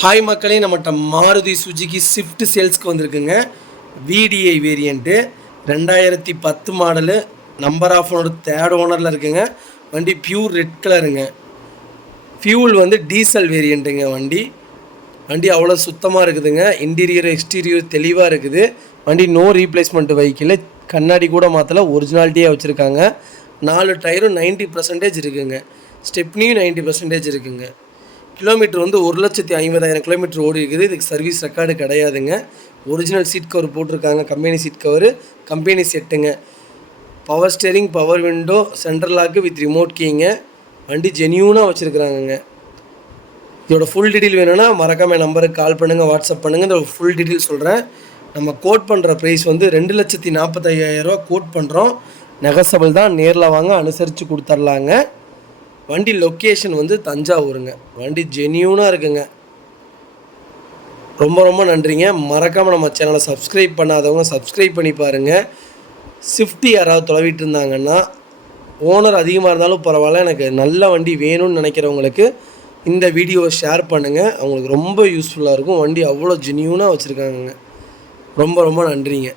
Hi மக்களே, நம்மகிட்ட Maruti Suzuki Swift சேல்ஸ்க்கு வந்திருக்குங்க. VDI variant 2010 model. Number of owner third ஓனரில் இருக்குங்க. வண்டி பியூர் ரெட் கலருங்க. ஃபியூல் வந்து டீசல் வேரியண்ட்டுங்க. வண்டி அவ்வளோ சுத்தமாக இருக்குதுங்க. இன்டீரியர் எக்ஸ்டீரியர் தெளிவாக இருக்குது. வண்டி நோ ரீப்ளேஸ்மெண்ட் வெஹிக்கிள். கண்ணாடி கூட மாற்றலை, ஒரிஜினாலிட்டியாக வச்சுருக்காங்க. 4 டயரும் 90% இருக்குங்க. ஸ்டெப்னியும் 90% இருக்குங்க. கிலோமீட்டர் வந்து 1,50,000 கிலோமீட்டர் ஓடி இருக்குது. இதுக்கு சர்வீஸ் ரெக்கார்டு கிடையாதுங்க. ஒரிஜினல் சீட் கவர் போட்டிருக்காங்க. கம்பெனி சீட் கவரு, கம்பெனி செட்டுங்க. Power steering, power window, central lock with remote கீங்க. வண்டி ஜென்யூனாக வச்சுருக்குறாங்கங்க. இதோட ஃபுல் டீட்டெயில் வேணும்னா மறக்காம நம்பருக்கு கால் பண்ணுங்கள், வாட்ஸ்அப் பண்ணுங்கள். இதோட ஃபுல் டீட்டெயில் சொல்கிறேன். நம்ம கோட் பண்ணுற ப்ரைஸ் வந்து 2,45,000 கோட் பண்ணுறோம். நெகசபிள் தான். நேரில் வாங்க, அனுசரித்து கொடுத்துர்லாங்க. வண்டி லொக்கேஷன் வந்து தஞ்சாவூருங்க. வண்டி ஜென்யூனாக இருக்குங்க. ரொம்ப ரொம்ப நன்றிங்க. மறக்காமல் நம்ம சேனலை சப்ஸ்கிரைப் பண்ணாதவங்க சப்ஸ்கிரைப் பண்ணி பாருங்கள். ஸ்விஃப்ட் யாராவது தொலைவிட்டு இருந்தாங்கன்னா, ஓனர் அதிகமாக இருந்தாலும் பரவாயில்ல, எனக்கு நல்ல வண்டி வேணும்னு நினைக்கிறவங்களுக்கு இந்த வீடியோவை ஷேர் பண்ணுங்கள். அவங்களுக்கு ரொம்ப யூஸ்ஃபுல்லாக இருக்கும். வண்டி அவ்வளோ ஜென்யூனாக வச்சுருக்காங்க. ரொம்ப ரொம்ப நன்றிங்க.